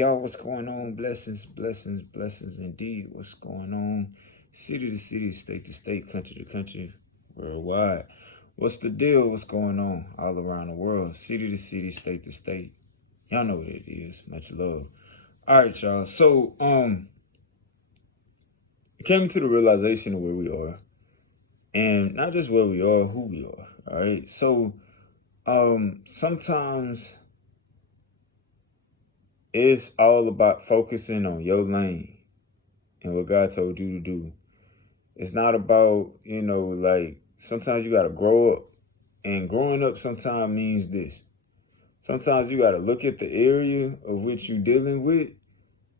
Y'all, what's going on? Blessings, blessings, blessings indeed. What's going on? City to city, state to state, country to country, worldwide. What's the deal? What's going on all around the world? City to city, state to state. Y'all know what it is. Much love. All right, y'all. So, it came to the realization of where we are, and not just where we are, who we are. All right. So, sometimes it's all about focusing on your lane and what God told you to do. It's not about, like sometimes you got to grow up. And growing up sometimes means this. Sometimes you got to look at the area of which you're dealing with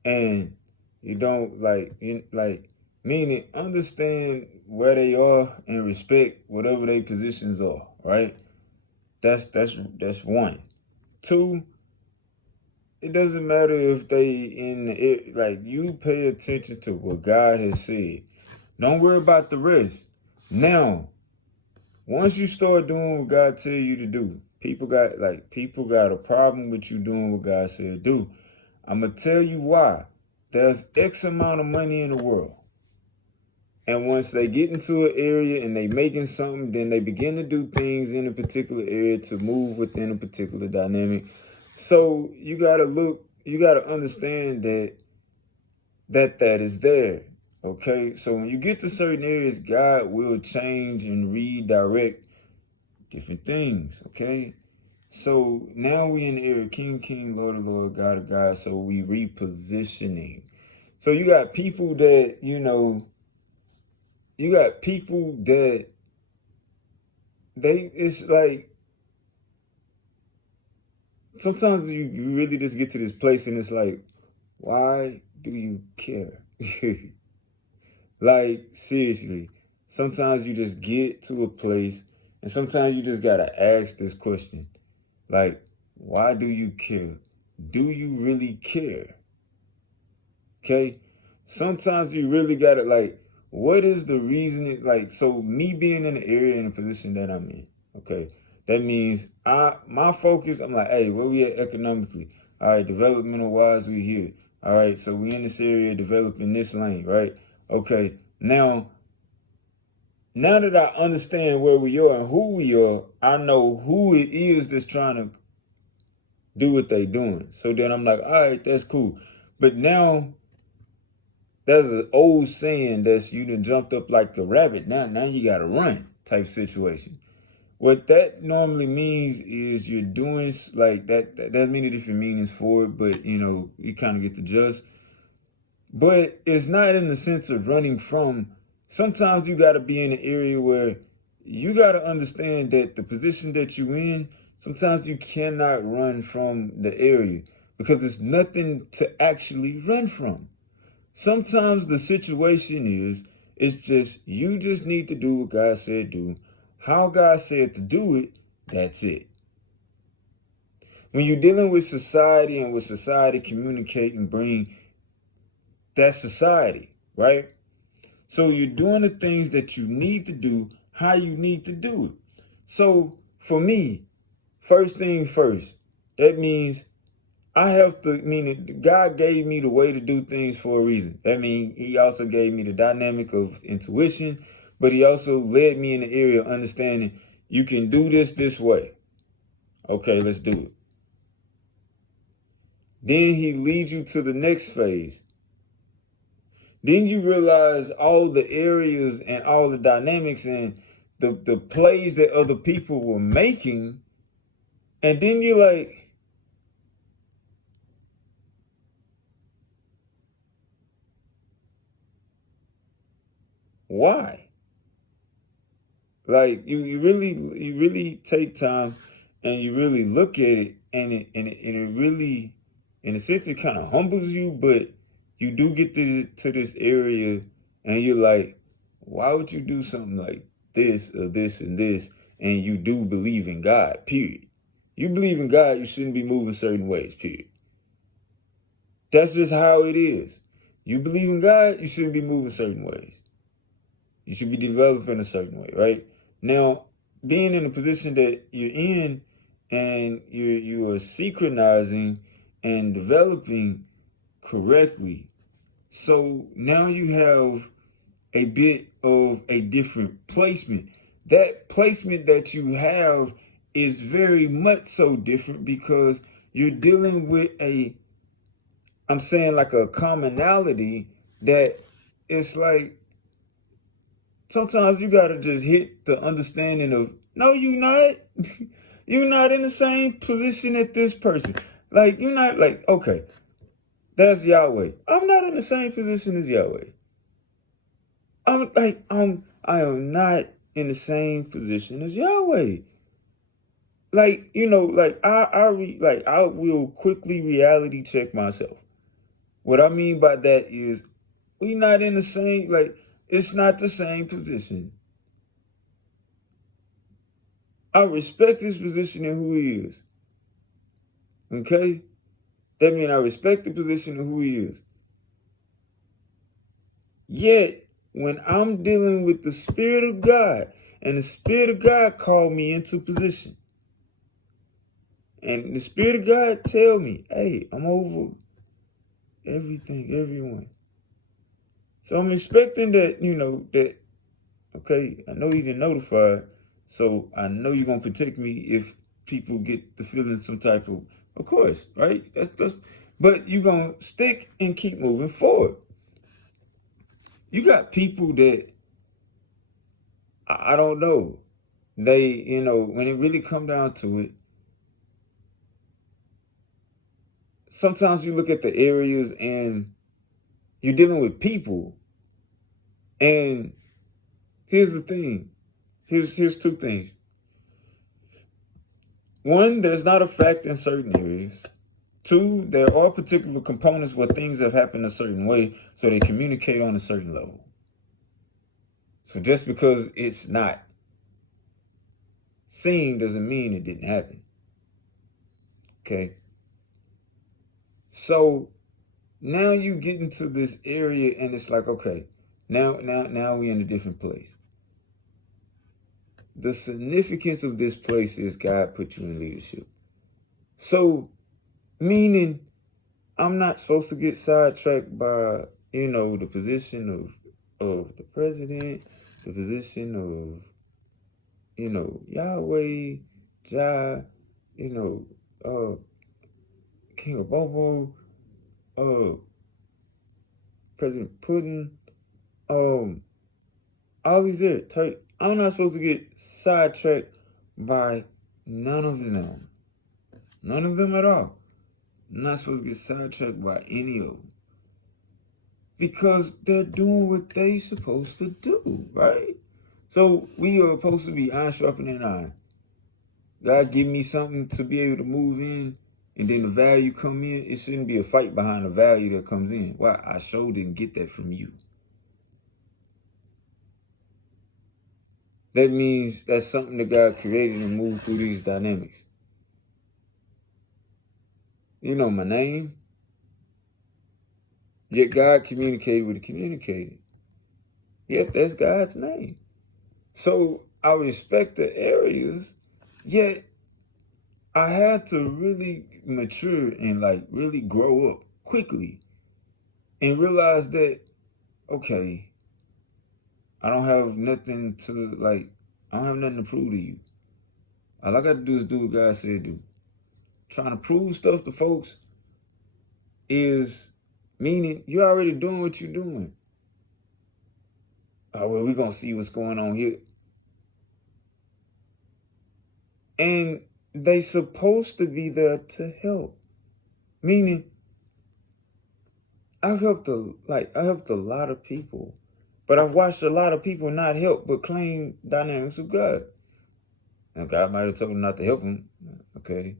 and you don't meaning understand where they are and respect whatever their positions are, right? That's one. Two, it doesn't matter if they you pay attention to what God has said. Don't worry about the rest. Now, once you start doing what God tell you to do, people got a problem with you doing what God said do. I'm gonna tell you why. There's X amount of money in the world. And once they get into an area and they making something, then they begin to do things in a particular area to move within a particular dynamic. So you gotta understand that is there. Okay, so when you get to certain areas, God will change and redirect different things. Okay, so now we in the area King, Lord of Lord, God of God. So we repositioning. So you got people that it's like sometimes you really just get to this place and it's like, why do you care? Like, seriously, sometimes you just get to a place and sometimes you just gotta ask this question. Like, why do you care? Do you really care? Okay? Sometimes you really gotta what is the reason? So me being in the area in the position that I'm in, okay, that means my focus, I'm like, hey, where we at economically? All right, developmental wise, we here. All right, so we in this area developing this lane, right? Okay, now that I understand where we are and who we are, I know who it is that's trying to do what they doing. So then I'm like, all right, that's cool. But now there's an old saying that's you done jumped up like a rabbit. Now you gotta run type situation. What that normally means is you're doing like that. There's many different meanings for it, but you kind of get the gist. But it's not in the sense of running from. Sometimes you got to be in an area where you got to understand that the position that you're in, sometimes you cannot run from the area because there's nothing to actually run from. Sometimes the situation it's just, you just need to do what God said do. How God said to do it, that's it. When you're dealing with society and with society communicate and bring that society, right? So you're doing the things that you need to do, how you need to do it. So for me, first thing first, that means God gave me the way to do things for a reason. That means he also gave me the dynamic of intuition, but he also led me in the area of understanding you can do this way. Okay, let's do it. Then he leads you to the next phase. Then you realize all the areas and all the dynamics and the plays that other people were making. And then you're like, why? Like you really take time and you really look at it and it really, in a sense, it kind of humbles you, but you do get to this area and you're like, why would you do something like this or this and this? And you do believe in God, period. You believe in God, you shouldn't be moving certain ways, period. That's just how it is. You believe in God, you shouldn't be moving certain ways. You should be developing a certain way, right? Now, being in the position that you're in and you are synchronizing and developing correctly. So now you have a bit of a different placement. That placement that you have is very much so different because you're dealing with I'm saying like a commonality that it's like sometimes you gotta just hit the understanding of no, you not. You're not in the same position as this person. Like you're not like, okay, that's Yahweh. I'm not in the same position as Yahweh. I am not in the same position as Yahweh. Like, like I will quickly reality check myself. What I mean by that is we not in the same, like, it's not the same position. I respect his position and who he is. Okay? That means I respect the position of who he is. Yet, when I'm dealing with the Spirit of God, and the Spirit of God called me into position, and the Spirit of God tell me, hey, I'm over everything, everyone. So I'm expecting that, okay, I know you didn't notify, so I know you're going to protect me if people get the feeling some type of course, right? But you're going to stick and keep moving forward. You got people that, I don't know, they, when it really come down to it, sometimes you look at the areas and you're dealing with people. And here's the thing. Here's two things. One, there's not a fact in certain areas. Two, there are particular components where things have happened a certain way, so they communicate on a certain level. So just because it's not seen doesn't mean it didn't happen. Okay. So now you get into this area and it's like, okay, now we're in a different place. The significance of this place is God put you in leadership. So, meaning I'm not supposed to get sidetracked by, the position of the president, the position of, Yahweh, Jah, King of Bobo, President Putin, all these there. I'm not supposed to get sidetracked by none of them. None of them at all. I'm not supposed to get sidetracked by any of them. Because they're doing what they supposed to do, right? So we are supposed to be iron sharpening iron. God give me something to be able to move in, and then the value come in. It shouldn't be a fight behind the value that comes in. Why? I sure didn't get that from you. That means that's something that God created and moved through these dynamics. You know my name. Yet God communicated what he communicated. Yet that's God's name. So I respect the areas, yet I had to really mature and like really grow up quickly and realize that, okay, I don't have nothing to prove to you. All I got to do is do what God said do. Trying to prove stuff to folks is meaning you're already doing what you're doing. Oh, well, we're going to see what's going on here. And they supposed to be there to help. Meaning, I helped a lot of people, but I've watched a lot of people not help but claim dynamics of God. And God might have told them not to help them. Okay.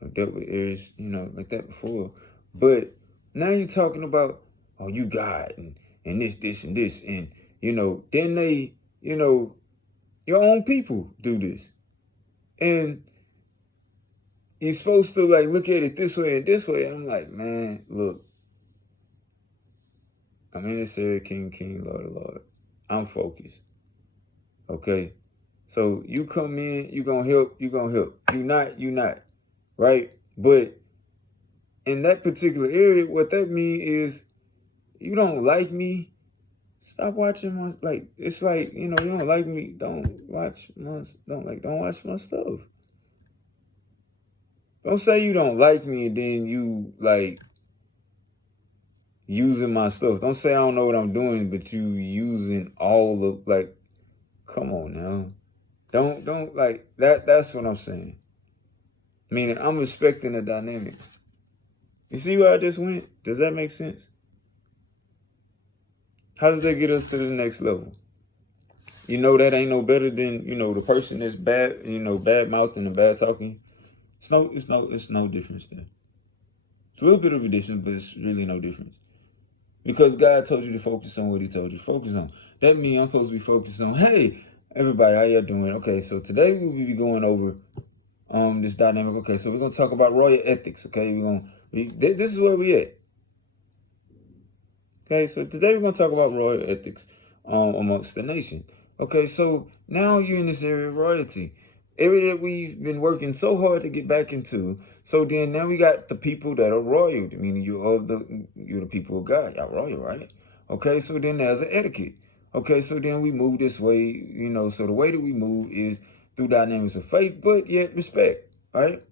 I've dealt with areas, like that before. But now you're talking about, oh, you God and this, and this. And, then they, your own people do this. And you're supposed to like look at it this way and this way. I'm like, man, look, I'm in this area, King, Lord. I'm focused. Okay? So you come in, you gonna help. You not. Right? But in that particular area, what that means is you don't like me, stop watching my, like, it's like, you don't like me, don't watch my stuff. Don't say you don't like me and then you like using my stuff. Don't say I don't know what I'm doing, but you using all of, like, come on now. Don't like that. That's what I'm saying. Meaning I'm respecting the dynamics. You see where I just went? Does that make sense? How does that get us to the next level? That ain't no better than, the person that's bad, bad mouthing and bad talking. It's no difference there. It's a little bit of a difference, but it's really no difference. Because God told you to focus on what he told you to focus on. That means I'm supposed to be focused on, hey, everybody, how y'all doing? Okay, so today we'll be going over this dynamic. Okay, so we're gonna talk about royal ethics. Okay, this is where we at. Okay, so today we're gonna talk about royal ethics amongst the nation. Okay, so now you're in this area of royalty, area that we've been working so hard to get back into. So then now we got the people that are royal, meaning you're the people of God. Y'all royal, right? Okay, so then there's an etiquette. Okay, so then we move this way, so the way that we move is through dynamics of faith, but yet respect, right?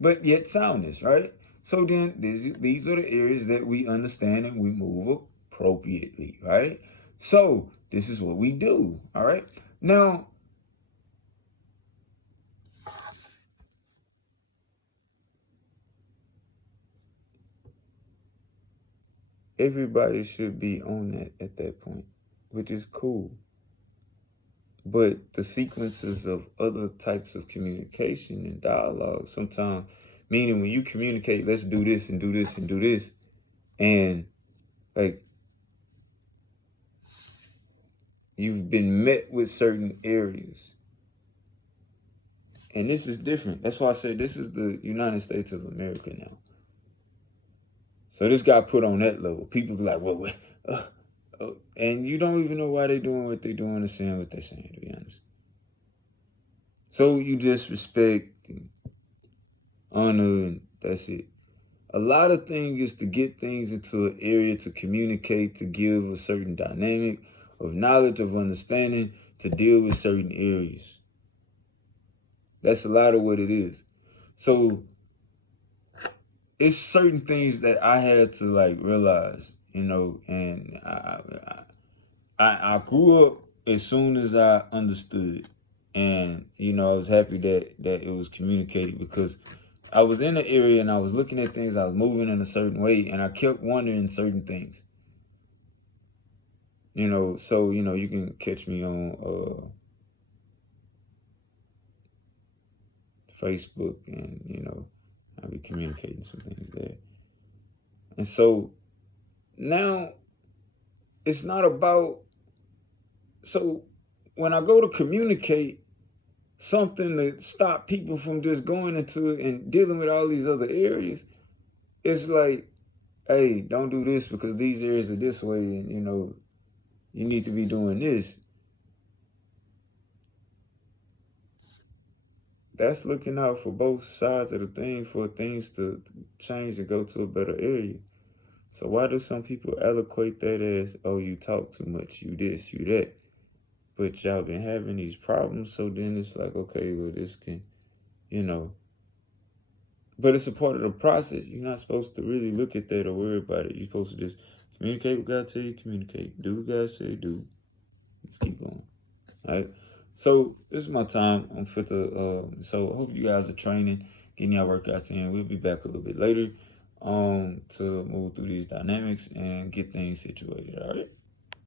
But yet soundness, right? So then these are the areas that we understand and we move appropriately, right? So this is what we do, all right? Now, everybody should be on that at that point, which is cool. But the sequences of other types of communication and dialogue sometimes, meaning when you communicate, let's do this and do this and do this, and like you've been met with certain areas. And this is different. That's why I say this is the United States of America now. So this got put on that level. People be like, well, and you don't even know why they're doing what they're doing and saying what they're saying, to be honest. So you just respect, honor, and that's it. A lot of things is to get things into an area to communicate, to give a certain dynamic of knowledge, of understanding, to deal with certain areas. That's a lot of what it is. So it's certain things that I had to like realize, and I grew up as soon as I understood, and I was happy that it was communicated because I was in the area and I was looking at things, I was moving in a certain way, and I kept wondering certain things. So you can catch me on Facebook, and I'll be communicating some things there. And so now it's not about, so when I go to communicate something to stop people from just going into it and dealing with all these other areas, it's like, hey, don't do this because these areas are this way, and you need to be doing this. That's looking out for both sides of the thing for things to change and go to a better area. So why do some people eloquate that as, oh, you talk too much, you this, you that? But y'all been having these problems, so then it's like, okay, well, this can, but it's a part of the process. You're not supposed to really look at that or worry about it. You're supposed to just communicate what God tell you, communicate. Do what God say, do. Let's keep going. All right. So this is my time. I'm for the so I hope you guys are training, getting your workouts in. We'll be back a little bit later to move through these dynamics and get things situated. All right.